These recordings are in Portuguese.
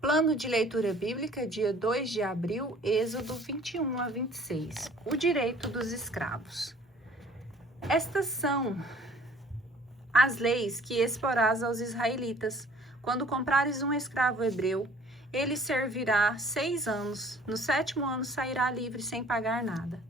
Plano de leitura bíblica, dia 2 de abril, Êxodo 21 a 26. O direito dos escravos. Estas são as leis que exporás aos israelitas. Quando comprares um escravo hebreu, ele servirá 6 anos. No 7º ano sairá livre sem pagar nada.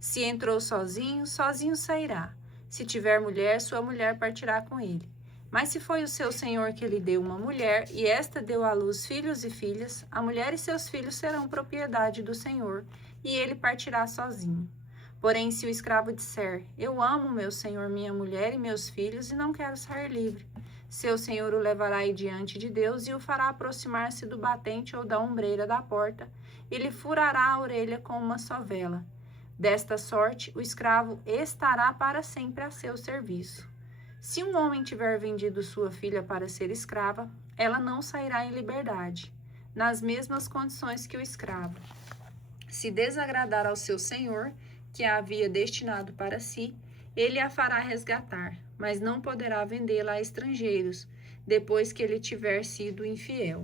Se entrou sozinho, sozinho sairá. Se tiver mulher, sua mulher partirá com ele. Mas se foi o seu senhor que lhe deu uma mulher, e esta deu à luz filhos e filhas, a mulher e seus filhos serão propriedade do senhor, e ele partirá sozinho. Porém, se o escravo disser, eu amo meu senhor, minha mulher e meus filhos, e não quero sair livre, seu senhor o levará aí diante de Deus e o fará aproximar-se do batente ou da ombreira da porta, e lhe furará a orelha com uma sovela. Desta sorte, o escravo estará para sempre a seu serviço. Se um homem tiver vendido sua filha para ser escrava, ela não sairá em liberdade, nas mesmas condições que o escravo. Se desagradar ao seu senhor, que a havia destinado para si, ele a fará resgatar, mas não poderá vendê-la a estrangeiros, depois que ele tiver sido infiel.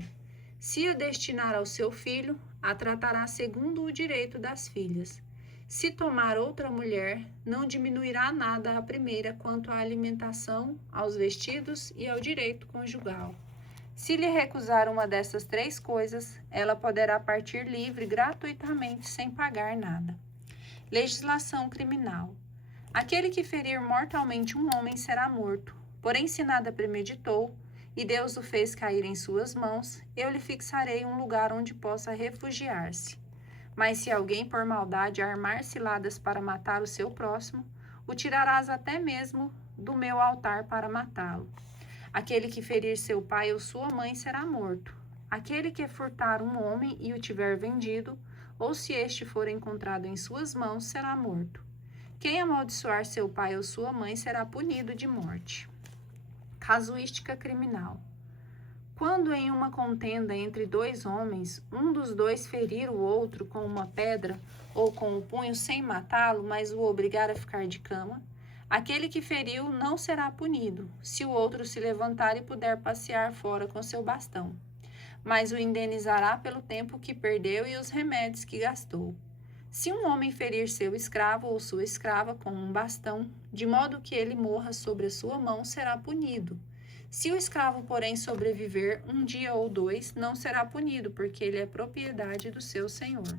Se a destinar ao seu filho, a tratará segundo o direito das filhas. Se tomar outra mulher, não diminuirá nada a primeira quanto à alimentação, aos vestidos e ao direito conjugal. Se lhe recusar uma dessas 3 coisas, ela poderá partir livre gratuitamente sem pagar nada. Legislação criminal. Aquele que ferir mortalmente um homem será morto, porém se nada premeditou, e Deus o fez cair em suas mãos, eu lhe fixarei um lugar onde possa refugiar-se. Mas se alguém por maldade armar ciladas para matar o seu próximo, o tirarás até mesmo do meu altar para matá-lo. Aquele que ferir seu pai ou sua mãe será morto. Aquele que furtar um homem e o tiver vendido, ou se este for encontrado em suas mãos, será morto. Quem amaldiçoar seu pai ou sua mãe será punido de morte. Casuística criminal. Quando em uma contenda entre 2 homens, um dos 2 ferir o outro com uma pedra ou com o punho sem matá-lo, mas o obrigar a ficar de cama, aquele que feriu não será punido, se o outro se levantar e puder passear fora com seu bastão, mas o indenizará pelo tempo que perdeu e os remédios que gastou. Se um homem ferir seu escravo ou sua escrava com um bastão, de modo que ele morra sobre a sua mão, será punido. Se o escravo, porém, sobreviver 1 dia ou 2, não será punido, porque ele é propriedade do seu senhor.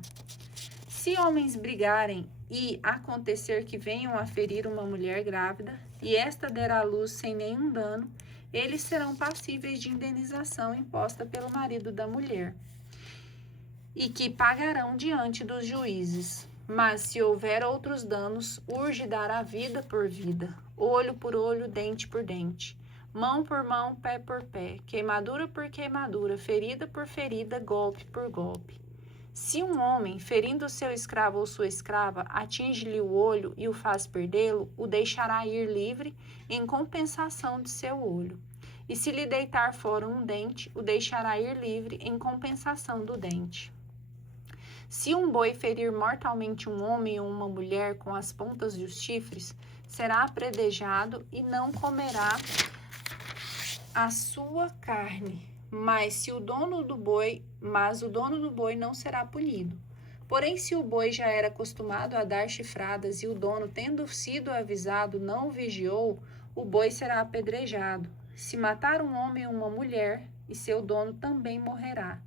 Se homens brigarem e acontecer que venham a ferir uma mulher grávida, e esta der à luz sem nenhum dano, eles serão passíveis de indenização imposta pelo marido da mulher, e que pagarão diante dos juízes. Mas se houver outros danos, urge dar a vida por vida, olho por olho, dente por dente, mão por mão, pé por pé, queimadura por queimadura, ferida por ferida, golpe por golpe. Se um homem, ferindo seu escravo ou sua escrava, atinge-lhe o olho e o faz perdê-lo, o deixará ir livre em compensação de seu olho. E se lhe deitar fora um dente, o deixará ir livre em compensação do dente. Se um boi ferir mortalmente um homem ou uma mulher com as pontas dos chifres, será apredejado e não comerá a sua carne, mas o dono do boi não será punido. Porém, se o boi já era acostumado a dar chifradas e o dono, tendo sido avisado, não o vigiou, o boi será apedrejado. Se matar um homem ou uma mulher, e seu dono também morrerá.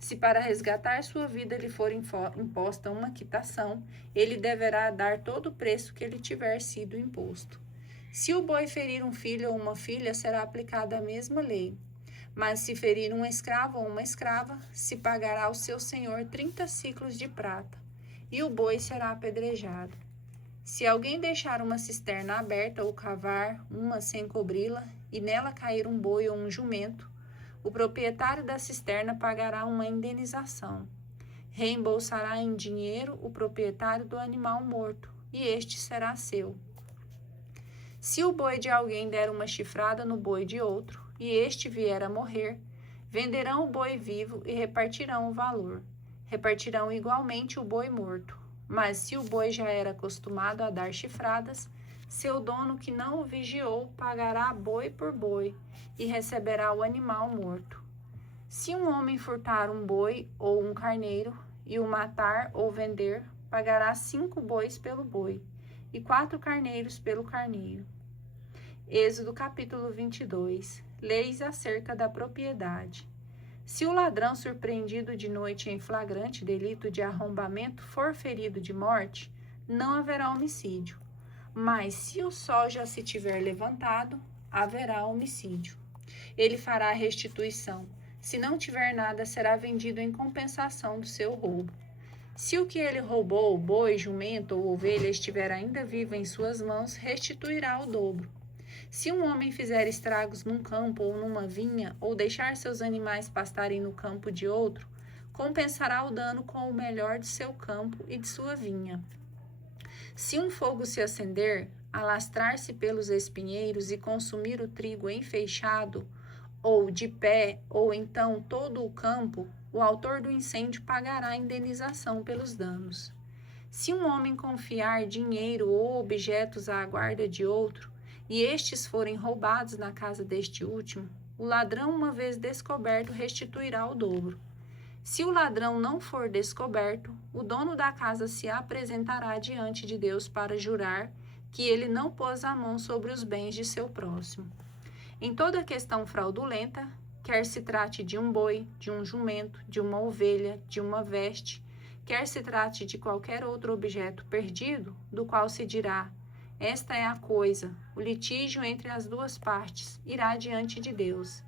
Se para resgatar sua vida lhe for imposta uma quitação, ele deverá dar todo o preço que lhe tiver sido imposto. Se o boi ferir um filho ou uma filha, será aplicada a mesma lei. Mas se ferir um escravo ou uma escrava, se pagará ao seu senhor 30 siclos de prata, e o boi será apedrejado. Se alguém deixar uma cisterna aberta ou cavar uma sem cobri-la, e nela cair um boi ou um jumento, o proprietário da cisterna pagará uma indenização. Reembolsará em dinheiro o proprietário do animal morto, e este será seu. Se o boi de alguém der uma chifrada no boi de outro, e este vier a morrer, venderão o boi vivo e repartirão o valor. Repartirão igualmente o boi morto. Mas se o boi já era acostumado a dar chifradas, seu dono que não o vigiou pagará boi por boi e receberá o animal morto. Se um homem furtar um boi ou um carneiro e o matar ou vender, pagará 5 bois pelo boi e 4 carneiros pelo carneiro. Êxodo capítulo 22. Leis acerca da propriedade. Se o ladrão surpreendido de noite em flagrante delito de arrombamento for ferido de morte, não haverá homicídio. Mas se o sol já se tiver levantado, haverá homicídio. Ele fará restituição. Se não tiver nada, será vendido em compensação do seu roubo. Se o que ele roubou, boi, jumento ou ovelha, estiver ainda vivo em suas mãos, restituirá o dobro. Se um homem fizer estragos num campo ou numa vinha, ou deixar seus animais pastarem no campo de outro, compensará o dano com o melhor de seu campo e de sua vinha. Se um fogo se acender, alastrar-se pelos espinheiros e consumir o trigo enfeixado, ou de pé, ou então todo o campo, o autor do incêndio pagará a indenização pelos danos. Se um homem confiar dinheiro ou objetos à guarda de outro, e estes forem roubados na casa deste último, o ladrão, uma vez descoberto, restituirá o dobro. Se o ladrão não for descoberto, o dono da casa se apresentará diante de Deus para jurar que ele não pôs a mão sobre os bens de seu próximo. Em toda questão fraudulenta, quer se trate de um boi, de um jumento, de uma ovelha, de uma veste, quer se trate de qualquer outro objeto perdido, do qual se dirá: esta é a coisa, o litígio entre as duas partes irá diante de Deus,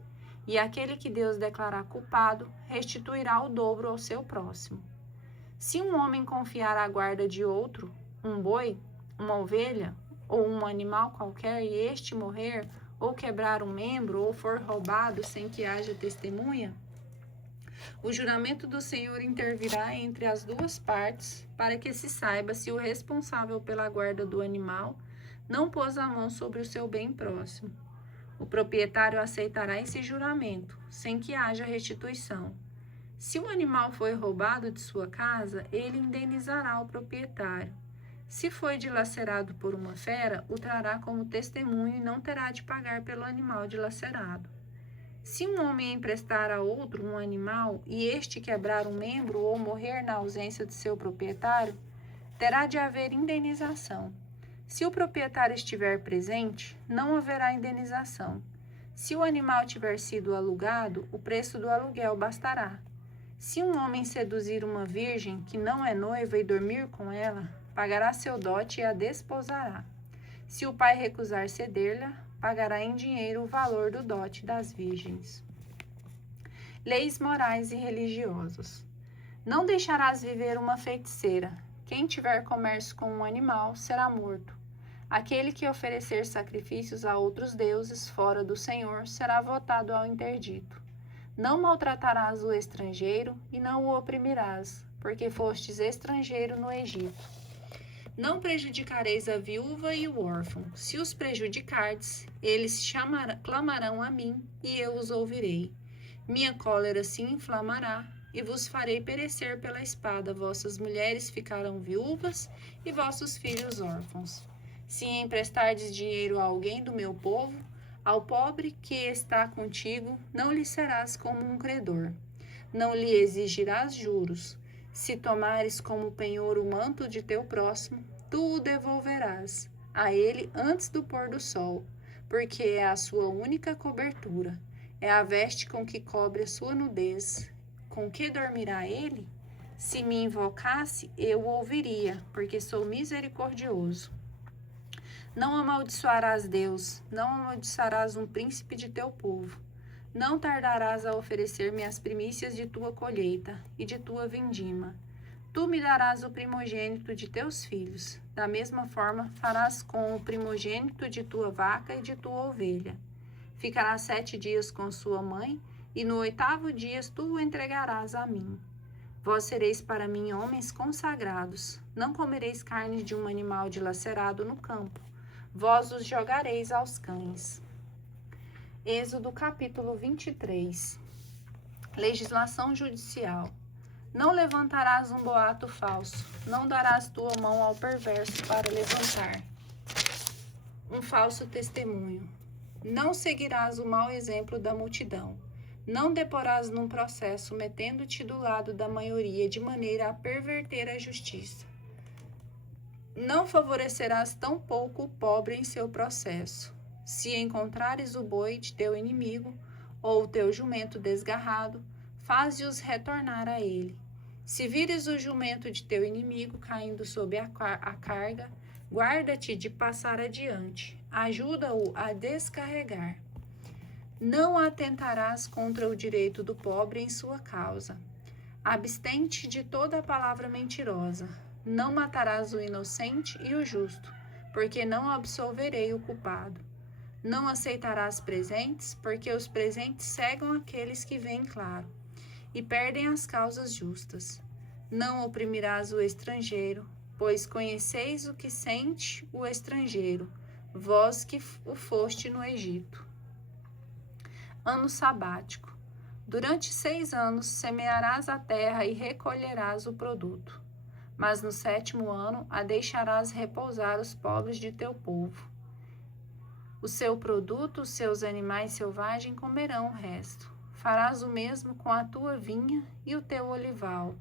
e aquele que Deus declarar culpado restituirá o dobro ao seu próximo. Se um homem confiar à guarda de outro, um boi, uma ovelha ou um animal qualquer, e este morrer, ou quebrar um membro, ou for roubado sem que haja testemunha, o juramento do Senhor intervirá entre as duas partes, para que se saiba se o responsável pela guarda do animal não pôs a mão sobre o seu bem próximo. O proprietário aceitará esse juramento, sem que haja restituição. Se o animal foi roubado de sua casa, ele indenizará o proprietário. Se foi dilacerado por uma fera, o trará como testemunho e não terá de pagar pelo animal dilacerado. Se um homem emprestar a outro um animal e este quebrar um membro ou morrer na ausência de seu proprietário, terá de haver indenização. Se o proprietário estiver presente, não haverá indenização. Se o animal tiver sido alugado, o preço do aluguel bastará. Se um homem seduzir uma virgem que não é noiva e dormir com ela, pagará seu dote e a desposará. Se o pai recusar ceder-lhe, pagará em dinheiro o valor do dote das virgens. Leis morais e religiosas. Não deixarás viver uma feiticeira. Quem tiver comércio com um animal será morto. Aquele que oferecer sacrifícios a outros deuses fora do Senhor será votado ao interdito. Não maltratarás o estrangeiro e não o oprimirás, porque fostes estrangeiro no Egito. Não prejudicareis a viúva e o órfão. Se os prejudicardes, eles clamarão a mim, e eu os ouvirei. Minha cólera se inflamará, e vos farei perecer pela espada. Vossas mulheres ficarão viúvas, e vossos filhos órfãos. Se emprestardes dinheiro a alguém do meu povo, ao pobre que está contigo, não lhe serás como um credor. Não lhe exigirás juros. Se tomares como penhor o manto de teu próximo, tu o devolverás a ele antes do pôr do sol, porque é a sua única cobertura, é a veste com que cobre a sua nudez. Com que dormirá ele? Se me invocasse, eu o ouviria, porque sou misericordioso. Não amaldiçoarás Deus, não amaldiçoarás um príncipe de teu povo. Não tardarás a oferecer-me as primícias de tua colheita e de tua vindima. Tu me darás o primogênito de teus filhos. Da mesma forma, farás com o primogênito de tua vaca e de tua ovelha. Ficará 7 dias com sua mãe, e no 8º dia tu o entregarás a mim. Vós sereis para mim homens consagrados. Não comereis carne de um animal dilacerado no campo. Vós os jogareis aos cães. Êxodo capítulo 23. Legislação judicial. Não levantarás um boato falso, não darás tua mão ao perverso para levantar um falso testemunho. Não seguirás o mau exemplo da multidão, Não deporás num processo metendo-te do lado da maioria de maneira a perverter a justiça. Não favorecerás tão pouco o pobre em seu processo. Se encontrares o boi de teu inimigo, ou o teu jumento desgarrado, faze-os retornar a ele. Se vires o jumento de teu inimigo caindo sob a carga, guarda-te de passar adiante, ajuda-o a descarregar. Não atentarás contra o direito do pobre em sua causa. Abstente de toda palavra mentirosa. Não matarás o inocente e o justo, porque não absolverei o culpado. Não aceitarás presentes, porque os presentes cegam aqueles que veem claro e perdem as causas justas. Não oprimirás o estrangeiro, pois conheceis o que sente o estrangeiro, vós que o foste no Egito. Ano sabático. Durante 6 anos semearás a terra e recolherás o produto. Mas no 7º ano a deixarás repousar os pobres de teu povo. O seu produto, os seus animais selvagens comerão o resto. Farás o mesmo com a tua vinha e o teu olival.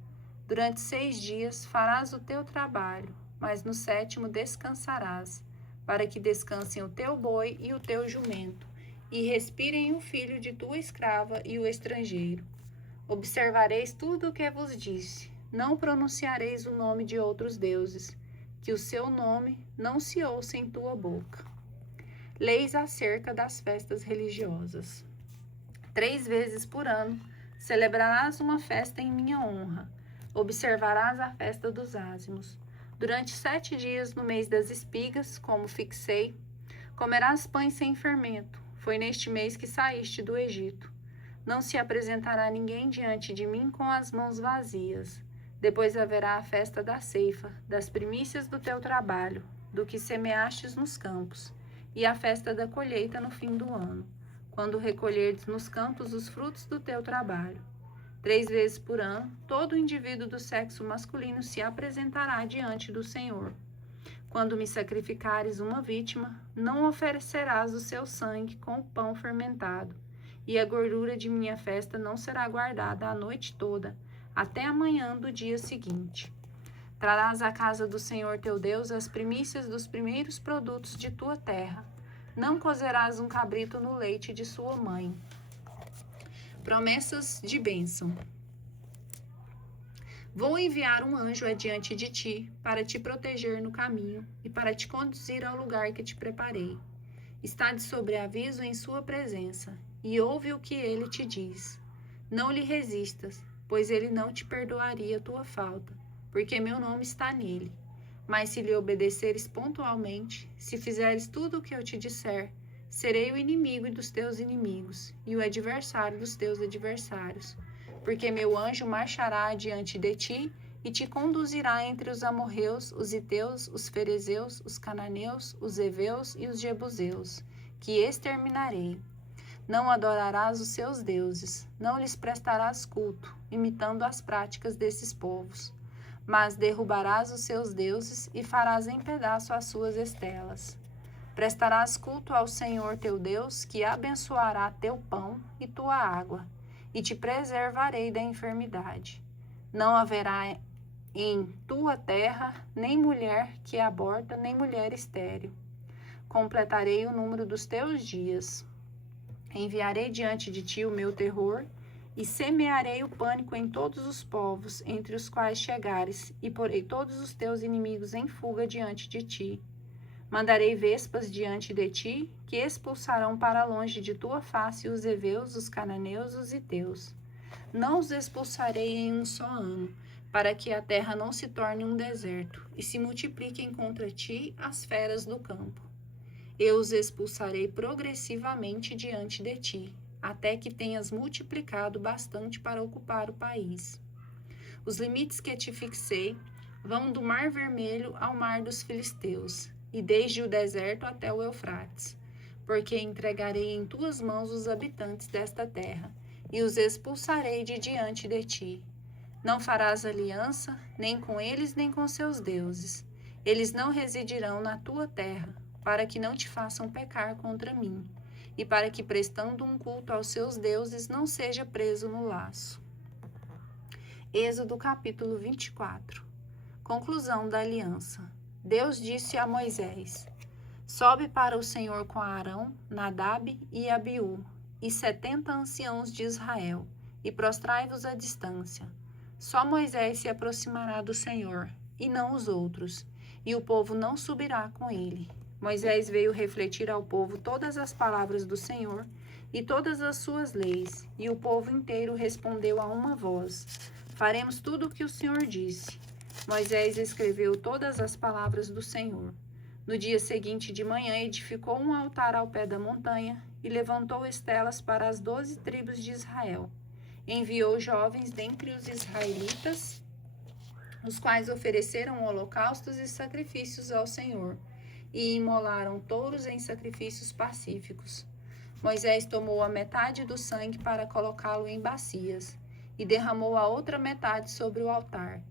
Durante 6 dias farás o teu trabalho, mas no 7º descansarás, para que descansem o teu boi e o teu jumento, e respirem o filho de tua escrava e o estrangeiro. Observareis tudo o que vos disse. Não pronunciareis o nome de outros deuses, que o seu nome não se ouça em tua boca. Leis acerca das festas religiosas. 3 vezes por ano celebrarás uma festa em minha honra. Observarás a festa dos ázimos. Durante 7 dias no mês das espigas, como fixei, comerás pães sem fermento. Foi neste mês que saíste do Egito. Não se apresentará ninguém diante de mim com as mãos vazias. Depois haverá a festa da ceifa, das primícias do teu trabalho, do que semeastes nos campos, e a festa da colheita no fim do ano, quando recolherdes nos campos os frutos do teu trabalho. 3 vezes por ano, todo indivíduo do sexo masculino se apresentará diante do Senhor. Quando me sacrificares uma vítima, não oferecerás o seu sangue com o pão fermentado, e a gordura de minha festa não será guardada a noite toda, até amanhã do dia seguinte. Trarás à casa do Senhor teu Deus as primícias dos primeiros produtos de tua terra. Não cozerás um cabrito no leite de sua mãe. Promessas de bênção. Vou enviar um anjo adiante de ti, para te proteger no caminho e para te conduzir ao lugar que te preparei. Está de sobreaviso em sua presença, e ouve o que ele te diz. Não lhe resistas, pois ele não te perdoaria a tua falta, porque meu nome está nele. Mas se lhe obedeceres pontualmente, se fizeres tudo o que eu te disser, serei o inimigo dos teus inimigos e o adversário dos teus adversários. Porque meu anjo marchará adiante de ti e te conduzirá entre os amorreus, os iteus, os ferezeus, os cananeus, os heveus e os jebuseus, que exterminarei. Não adorarás os seus deuses, não lhes prestarás culto, imitando as práticas desses povos. Mas derrubarás os seus deuses e farás em pedaço as suas estelas. Prestarás culto ao Senhor teu Deus, que abençoará teu pão e tua água, e te preservarei da enfermidade. Não haverá em tua terra nem mulher que aborta, nem mulher estéril. Completarei o número dos teus dias. Enviarei diante de ti o meu terror, e semearei o pânico em todos os povos entre os quais chegares, e porei todos os teus inimigos em fuga diante de ti. Mandarei vespas diante de ti, que expulsarão para longe de tua face os heveus, os cananeus, os iteus. Não os expulsarei em um só ano, para que a terra não se torne um deserto, e se multipliquem contra ti as feras do campo. Eu os expulsarei progressivamente diante de ti, até que tenhas multiplicado bastante para ocupar o país. Os limites que te fixei vão do Mar Vermelho ao Mar dos Filisteus, e desde o deserto até o Eufrates, porque entregarei em tuas mãos os habitantes desta terra, e os expulsarei de diante de ti. Não farás aliança, nem com eles, nem com seus deuses. Eles não residirão na tua terra, para que não te façam pecar contra mim. e para que, prestando um culto aos seus deuses, não seja preso no laço. Êxodo capítulo 24. Conclusão da aliança. Deus disse a Moisés: sobe para o Senhor com Arão, Nadab e Abiú, e 70 anciãos de Israel, e prostrai-vos à distância. Só Moisés se aproximará do Senhor, e não os outros, e o povo não subirá com ele. Moisés veio refletir ao povo todas as palavras do Senhor e todas as suas leis, e o povo inteiro respondeu a uma voz: faremos tudo o que o Senhor disse. Moisés escreveu todas as palavras do Senhor. No dia seguinte de manhã edificou um altar ao pé da montanha e levantou estelas para as 12 tribos de Israel. Enviou jovens dentre os israelitas, os quais ofereceram holocaustos e sacrifícios ao Senhor, e imolaram touros em sacrifícios pacíficos. Moisés tomou a metade do sangue para colocá-lo em bacias, e derramou a outra metade sobre o altar.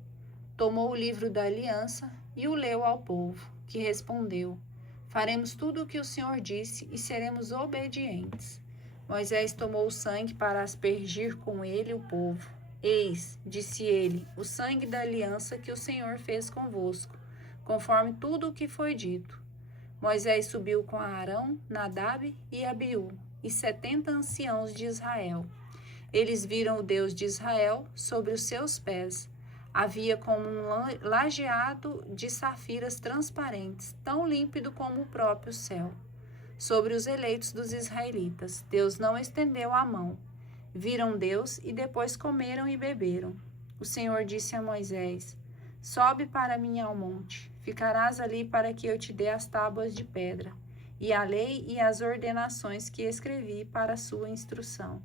Tomou o livro da aliança e o leu ao povo, que respondeu: faremos tudo o que o Senhor disse e seremos obedientes. Moisés tomou o sangue para aspergir com ele o povo. Eis, disse ele, o sangue da aliança que o Senhor fez convosco, conforme tudo o que foi dito. Moisés subiu com Arão, Nadab e Abiú, e 70 anciãos de Israel. Eles viram o Deus de Israel sobre os seus pés. Havia como um lajeado de safiras transparentes, tão límpido como o próprio céu. Sobre os eleitos dos israelitas, Deus não estendeu a mão. Viram Deus e depois comeram e beberam. O Senhor disse a Moisés: sobe para mim ao monte, ficarás ali para que eu te dê as tábuas de pedra, e a lei e as ordenações que escrevi para a sua instrução.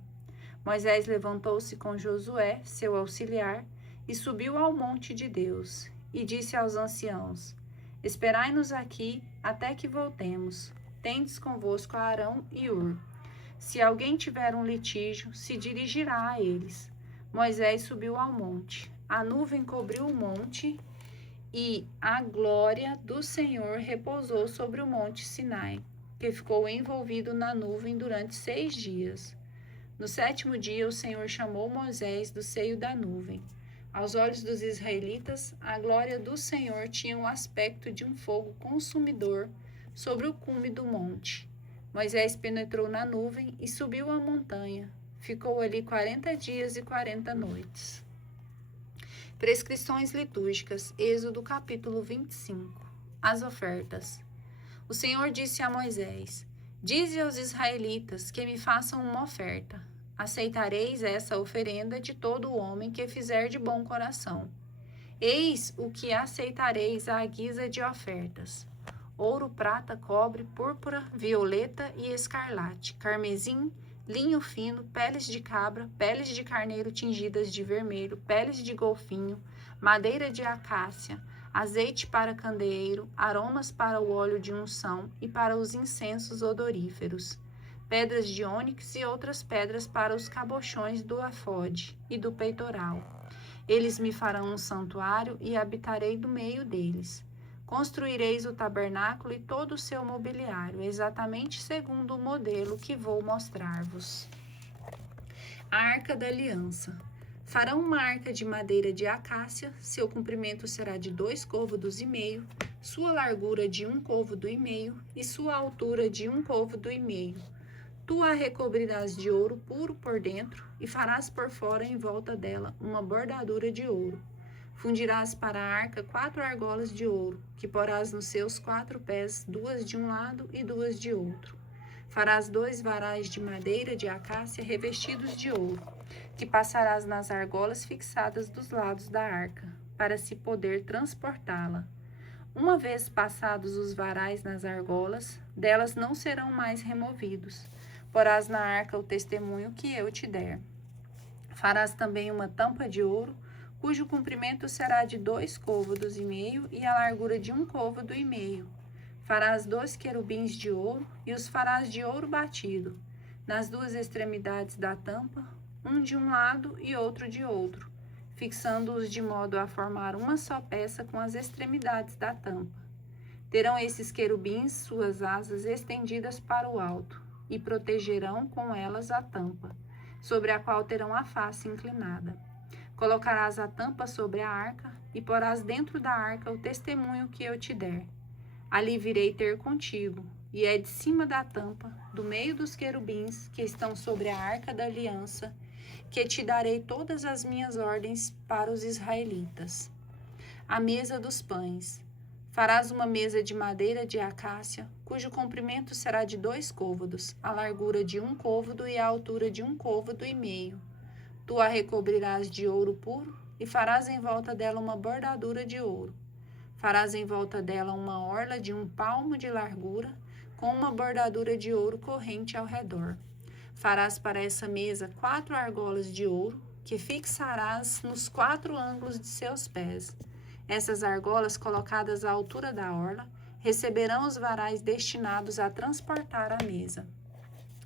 Moisés levantou-se com Josué, seu auxiliar, e subiu ao monte de Deus, e disse aos anciãos: esperai-nos aqui até que voltemos. Tendes convosco Arão e Hur. Se alguém tiver um litígio, se dirigirá a eles. Moisés subiu ao monte. A nuvem cobriu o monte, e a glória do Senhor repousou sobre o monte Sinai, que ficou envolvido na nuvem durante 6 dias. No 7º dia, o Senhor chamou Moisés do seio da nuvem. Aos olhos dos israelitas, a glória do Senhor tinha o aspecto de um fogo consumidor sobre o cume do monte. Moisés penetrou na nuvem e subiu a montanha. Ficou ali 40 dias e 40 noites. Prescrições litúrgicas, Êxodo capítulo 25. As ofertas. O Senhor disse a Moisés: dize aos israelitas que me façam uma oferta. Aceitareis essa oferenda de todo o homem que fizer de bom coração. Eis o que aceitareis à guisa de ofertas: ouro, prata, cobre, púrpura, violeta e escarlate, carmesim, linho fino, peles de cabra, peles de carneiro tingidas de vermelho, peles de golfinho, madeira de acácia, azeite para candeeiro, aromas para o óleo de unção e para os incensos odoríferos, pedras de ônix e outras pedras para os cabochões do afode e do peitoral. Eles me farão um santuário e habitarei no meio deles. Construireis o tabernáculo e todo o seu mobiliário, exatamente segundo o modelo que vou mostrar-vos. A Arca da Aliança. Farão uma arca de madeira de acácia, seu comprimento será de 2,5 côvados, sua largura de 1,5 côvado e sua altura de 1,5 côvado. Tu a recobrirás de ouro puro por dentro e farás por fora em volta dela uma bordadura de ouro. Fundirás para a arca 4 argolas de ouro, que porás nos seus 4 pés, 2 de um lado e 2 de outro. Farás 2 varais de madeira de acácia revestidos de ouro, que passarás nas argolas fixadas dos lados da arca, para se poder transportá-la. Uma vez passados os varais nas argolas, delas não serão mais removidos. Porás na arca o testemunho que eu te der. Farás também uma tampa de ouro, cujo comprimento será de 2,5 côvados e a largura de 1,5 côvado. Farás 2 querubins de ouro e os farás de ouro batido, nas 2 extremidades da tampa, um de um lado e outro de outro, fixando-os de modo a formar uma só peça com as extremidades da tampa. Terão esses querubins suas asas estendidas para o alto, e protegerão com elas a tampa, sobre a qual terão a face inclinada. Colocarás a tampa sobre a arca e porás dentro da arca o testemunho que eu te der. Ali virei ter contigo, e é de cima da tampa, do meio dos querubins que estão sobre a arca da aliança, que te darei todas as minhas ordens para os israelitas. A mesa dos pães. Farás uma mesa de madeira de acácia, cujo comprimento será de 2 côvados, a largura de 1 côvado e a altura de 1 côvado e meio. Tu a recobrirás de ouro puro e farás em volta dela uma bordadura de ouro. Farás em volta dela uma orla de 1 palmo de largura, com uma bordadura de ouro corrente ao redor. Farás para essa mesa 4 argolas de ouro, que fixarás nos 4 ângulos de seus pés. Essas argolas, colocadas à altura da orla, receberão os varais destinados a transportar a mesa.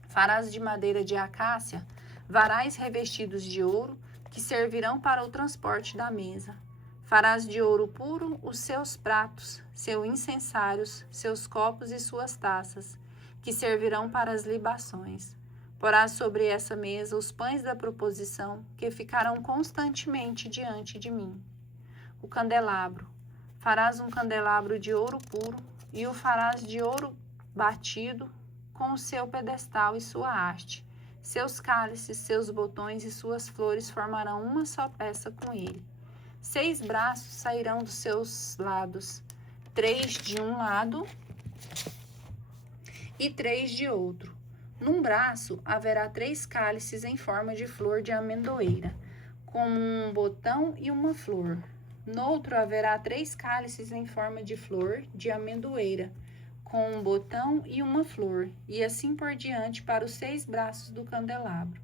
Farás de madeira de acácia varais revestidos de ouro, que servirão para o transporte da mesa. Farás de ouro puro os seus pratos, seus incensários, seus copos e suas taças, que servirão para as libações. Porás sobre essa mesa os pães da proposição, que ficarão constantemente diante de mim. O candelabro. Farás um candelabro de ouro puro, e o farás de ouro batido, com o seu pedestal e sua haste. Seus cálices, seus botões e suas flores formarão uma só peça com ele. 6 braços sairão dos seus lados, 3 de um lado e 3 de outro. Num braço haverá 3 cálices em forma de flor de amendoeira, com um botão e uma flor. No outro haverá 3 cálices em forma de flor de amendoeira, com um botão e uma flor, e assim por diante para os 6 braços do candelabro.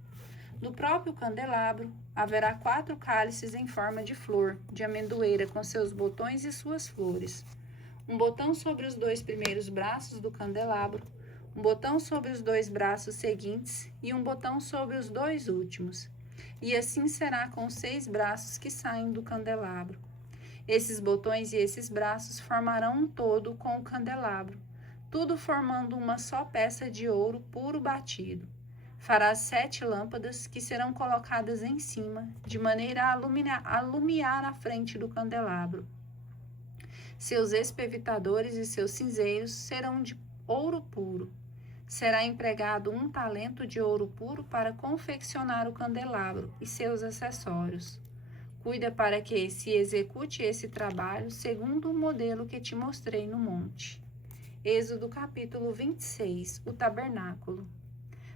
No próprio candelabro haverá 4 cálices em forma de flor de amendoeira, com seus botões e suas flores. Um botão sobre os 2 primeiros braços do candelabro, um botão sobre os 2 braços seguintes e um botão sobre os 2 últimos. E assim será com os 6 braços que saem do candelabro. Esses botões e esses braços formarão um todo com o candelabro, tudo formando uma só peça de ouro puro batido. Farás 7 lâmpadas que serão colocadas em cima, de maneira a alumiar a frente do candelabro. Seus espevitadores e seus cinzeiros serão de ouro puro. Será empregado 1 talento de ouro puro para confeccionar o candelabro e seus acessórios. Cuida para que se execute esse trabalho segundo o modelo que te mostrei no monte. Êxodo capítulo 26, o tabernáculo.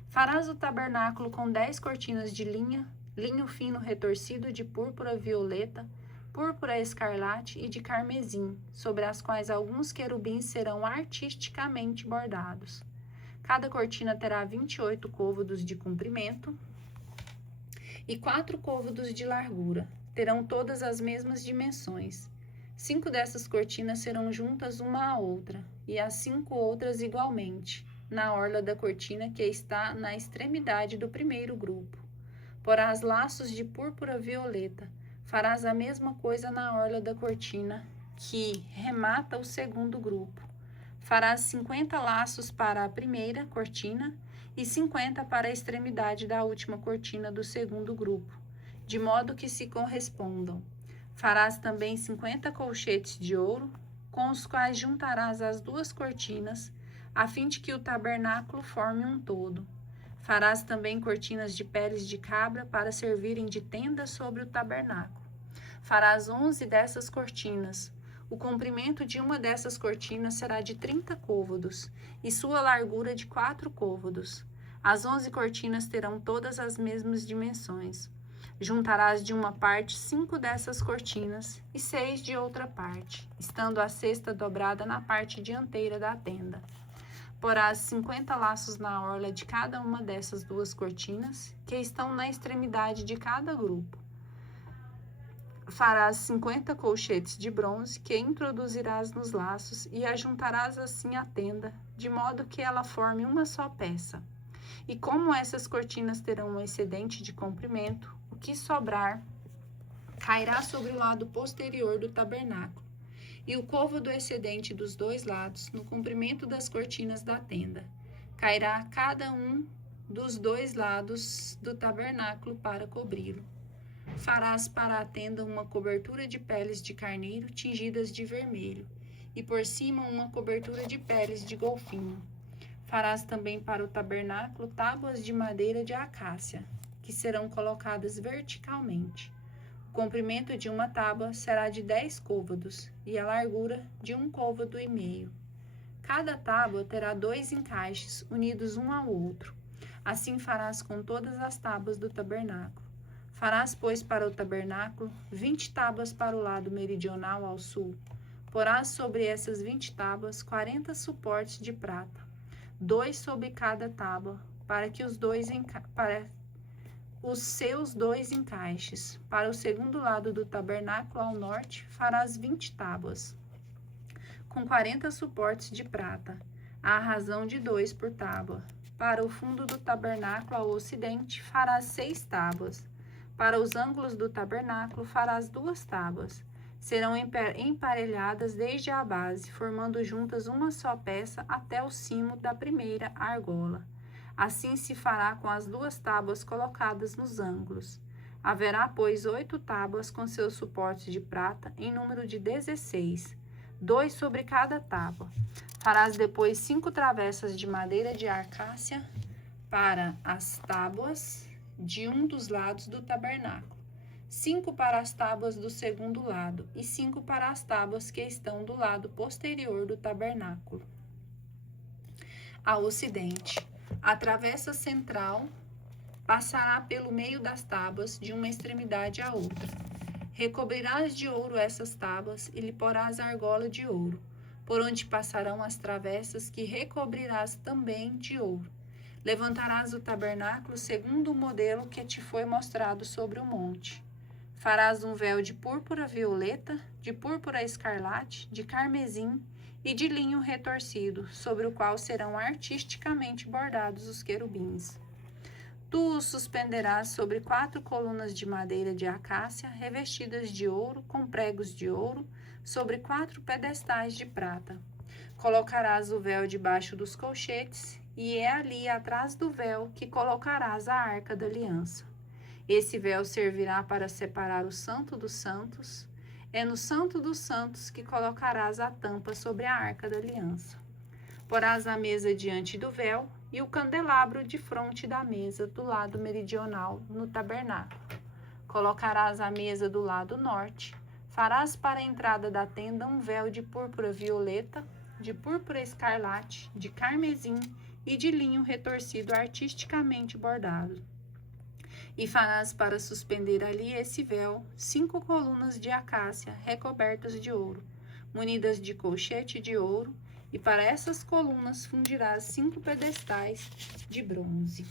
Farás o tabernáculo com 10 cortinas de linho fino retorcido de púrpura violeta, púrpura escarlate e de carmesim, sobre as quais alguns querubins serão artisticamente bordados. Cada cortina terá 28 côvados de comprimento e 4 côvados de largura. Terão todas as mesmas dimensões. 5 dessas cortinas serão juntas uma à outra, e as 5 outras igualmente, na orla da cortina que está na extremidade do primeiro grupo. Porás laços de púrpura violeta. Farás a mesma coisa na orla da cortina que remata o segundo grupo. Farás 50 laços para a primeira cortina e 50 para a extremidade da última cortina do segundo grupo, de modo que se correspondam. Farás também 50 colchetes de ouro, com os quais juntarás as 2 cortinas, a fim de que o tabernáculo forme um todo. Farás também cortinas de peles de cabra para servirem de tenda sobre o tabernáculo. Farás 11 dessas cortinas. O comprimento de uma dessas cortinas será de 30 côvados, e sua largura de 4 côvados. As 11 cortinas terão todas as mesmas dimensões. Juntarás de uma parte 5 dessas cortinas e 6 de outra parte, estando a cesta dobrada na parte dianteira da tenda. Porás 50 laços na orla de cada uma dessas 2 cortinas, que estão na extremidade de cada grupo. Farás 50 colchetes de bronze, que introduzirás nos laços, e ajuntarás assim a tenda, de modo que ela forme uma só peça. E como essas cortinas terão um excedente de comprimento, o que sobrar cairá sobre o lado posterior do tabernáculo, e o côvado excedente dos 2 lados, no comprimento das cortinas da tenda. cairá a cada um dos dois lados do tabernáculo para cobri-lo. Farás para a tenda uma cobertura de peles de carneiro tingidas de vermelho, e por cima uma cobertura de peles de golfinho. Farás também para o tabernáculo tábuas de madeira de acácia, que serão colocadas verticalmente. O comprimento de uma tábua será de 10 côvados, e a largura de 1,5 côvado. Cada tábua terá 2 encaixes, unidos um ao outro. Assim farás com todas as tábuas do tabernáculo. Farás, pois, para o tabernáculo 20 tábuas para o lado meridional ao sul. Porás sobre essas 20 tábuas 40 suportes de prata, 2 sobre cada tábua, para os seus 2 encaixes. Para o segundo lado do tabernáculo ao norte, farás 20 tábuas, com 40 suportes de prata, à razão de 2 por tábua. Para o fundo do tabernáculo ao ocidente, farás 6 tábuas. Para os ângulos do tabernáculo, farás 2 tábuas. Serão emparelhadas desde a base, formando juntas uma só peça até o cimo da primeira argola. Assim se fará com as 2 tábuas colocadas nos ângulos. Haverá, pois, 8 tábuas com seus suportes de prata, em número de 16, 2 sobre cada tábua. Farás depois 5 travessas de madeira de acácia para as tábuas de um dos lados do tabernáculo, 5 para as tábuas do segundo lado e 5 para as tábuas que estão do lado posterior do tabernáculo. Ao ocidente, a travessa central passará pelo meio das tábuas de uma extremidade à outra. Recobrirás de ouro essas tábuas e lhe porás argola de ouro, por onde passarão as travessas que recobrirás também de ouro. Levantarás o tabernáculo segundo o modelo que te foi mostrado sobre o monte. Farás um véu de púrpura violeta, de púrpura escarlate, de carmesim e de linho retorcido, sobre o qual serão artisticamente bordados os querubins. Tu os suspenderás sobre 4 colunas de madeira de acácia, revestidas de ouro, com pregos de ouro, sobre 4 pedestais de prata. Colocarás o véu debaixo dos colchetes, e é ali, atrás do véu, que colocarás a arca da aliança. Esse véu servirá para separar o Santo dos Santos. É no Santo dos Santos que colocarás a tampa sobre a arca da aliança. Porás a mesa diante do véu e o candelabro de fronte da mesa do lado meridional no tabernáculo. Colocarás a mesa do lado norte. Farás para a entrada da tenda um véu de púrpura violeta, de púrpura escarlate, de carmesim e de linho retorcido artisticamente bordado. E farás para suspender ali esse véu 5 colunas de acácia recobertas de ouro, munidas de colchete de ouro, e para essas colunas fundirás 5 pedestais de bronze.